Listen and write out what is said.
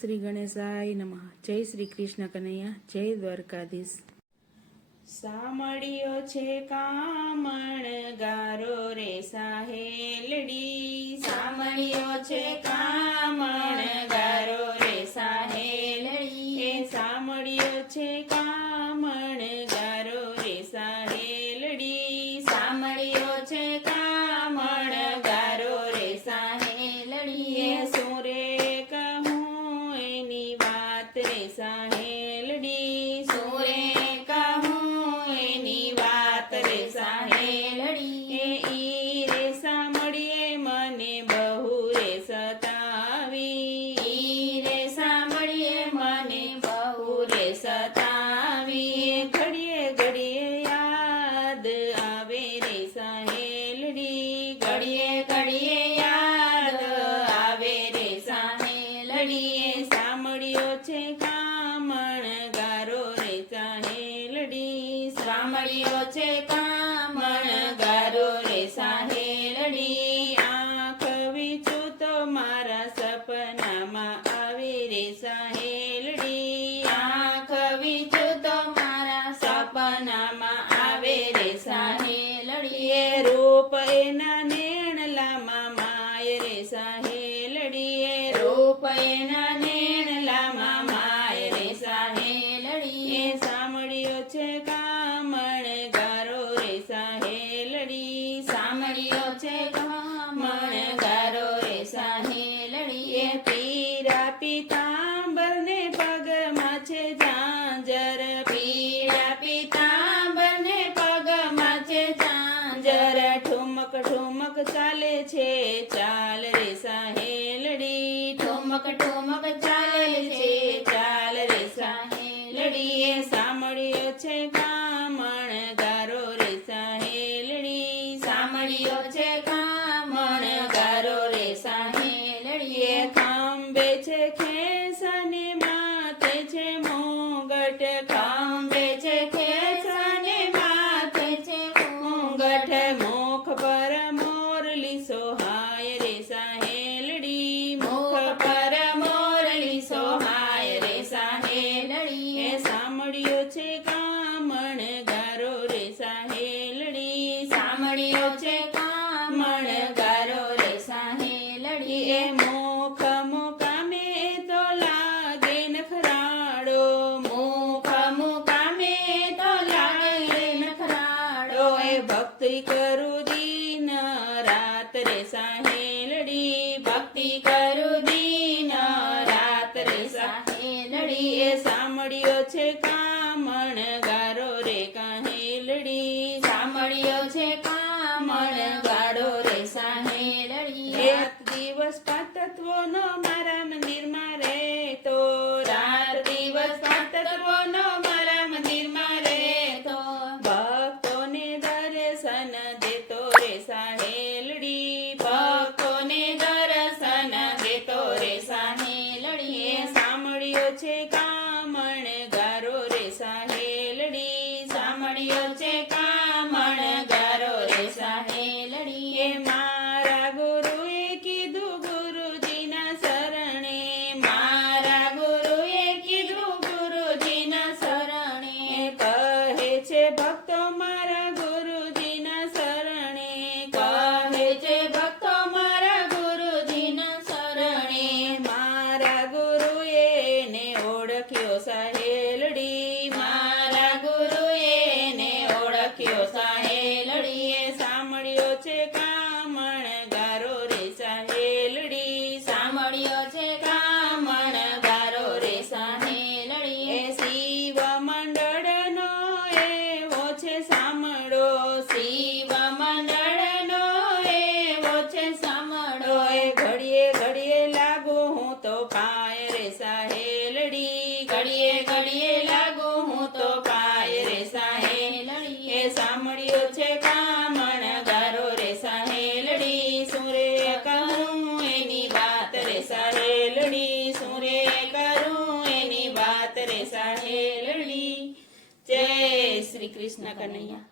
શ્રી ગણેશાય નમઃ। જય શ્રી કૃષ્ણ કનૈયા, જય દ્વારકાધીશ। સામળ્યો છે કામણ ગારો રે સાહેલડી, સામળ્યો છે કામણ ગારો રે સાહેલડી, એ સામળ્યો છે કામણ ગારો રે સાહેલડી, સામળ્યો છે કામણ ગારો રે સાહેલડી, એ શું રે કહું એની વાત રે સાહેલડી, શું રે ઈ રે સામળીએ મને બહુ રે સતાવી, ઈ રે સામળીએ મને બહુ રે સતાવી, ઘડીએ ઘડીએ યાદ આવે રે સાહેલડી, ઘડીએ ઘડીએ યાદ આવે રે સાહેલડી, સામળ્યો છે કામણ ગારો રે સાહેલડી, સામળ્યો છે કામણ ગારો રે સાહેલડી, આંખ વીચું તો મારા સપનામાં આવે રે સાહેલડી, આંખ વીચું તો મારા સપનામાં આવે રે સાહેલડી, એ રૂપ એના નેણલામાં માય રે સાહેલડી, એ રૂપ એના નેણલામાં માય રે સાહેલડી, એ સામળ્યો છે કામણ ગારો રે સાહેલડી, સામળ્યો છે કામણ ગારો રે સાહેલડી, એ પીરા પીતાંબર ને પગમાં છે ઝાંઝર, પીરા પીતાંબર ને પગમાં છે ઝાંઝર, ઠુમક ઠુમક ચાલે છે ચાલ રે સાહેલડી, ઠુમક ઠુમક ચાલે છે ચાલ રે સાહેલડી, એ સામળ્યો છે કામણ ગારો રે સાહેલડી, સામળ્યો છે કામણ ગારો રે સાહેલડી, એ ખાંભે છે ખેસને માથે છે મોંગટ, ખાંભે છે ખેસને માથે છે મોંગટ, મુખ પર મોરલી સોહાય રે સાહેલડી, મુખ પર મોરલી સોહાય રે સાહેલડી, એ સામળ્યો છે કામણ ગારો રે સાહેલડી, સામળ્યો છે કામણ ગારો રે સાહેલડી, એ મુખ મુકામે તો લાગે નખરાડો, મુખ મુકામે તો લાગે નખરાડો, એ ભક્તિ કરું દીન રાત રે સાહેલડી, ભક્તિ કરું દીન રાત રે સાહેલડી, એ સામળ્યો છે કામણ ગારો રે કાહેલડી, સામળ્યો છે કામણ ગારો રે સાહેલડી, એક દિવસ પાતત્વનો મારા મંદિરમાં રહેતો, રાત દિવસ પાતત્વનો મારા મંદિરમાં રહેતો, ભક્તોને દર્શન દેતો રે સાહેલડી, ભક્તોને દર્શન દેતો રે સાહેલડી, એ સામળ્યો છે કામણ ગારો રે સાહેલડી, સામળ્યો છે કામણ ગારો રે સાહેલડી, એ મારા ગુરુએ કીધું ગુરુજીના શરણે, મારા ગુરુએ કીધું ગુરુજીના શરણે, કહે છે ભક્તો મારા ગુરુજીના શરણે, કહે છે ભક્તો મારા ગુરુજીના શરણે, મારા ગુરુએ ને ઓળખ્યો સાહેલડી, મારા ગુરુએ ને ઓળખ્યો સાહેલડી, એ સામળ્યો છે કામણ ગારો રે સાહેલડી, સામળ્યો છે કામણ ગારો રે સાહેલડી, એ શિવ મંડળનો એવો છે સામળો, શિવ મંડળનો એવો છે સામળો, એ ઘડીએ ઘડીએ લાગુ હું તો પાય રે સાહેલડી, ઘડીએ ઘડીએ લાગુ હું તો પાય રે સાહેલડી, એ સામળ્યો છે કામણ ગારો રે સાહેલડી, શું રે કરું એની વાત રે સાહેલડી, શું રે કરું એની વાત રે સાહેલડી। જય શ્રી કૃષ્ણ કનૈયા।